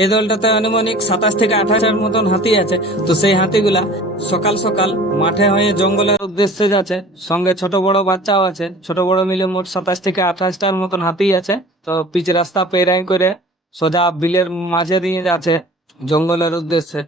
এই দলটাতে আনুমানিক সাতাশ থেকে আঠাশের মতন হাতি আছে। তো সেই হাতিগুলা সকাল সকাল মাঠে হয়ে জঙ্গলের উদ্দেশ্যে যাচ্ছে। সঙ্গে ছোট বড় বাচ্চাও আছে। ছোট বড় মিলে মোট সাতাশ থেকে আঠাশটার মতন হাতি আছে। তো পিচ রাস্তা পেরাই করে সোজা বিলের মাঝে দিয়ে যাচ্ছে জঙ্গলের উদ্দেশ্যে।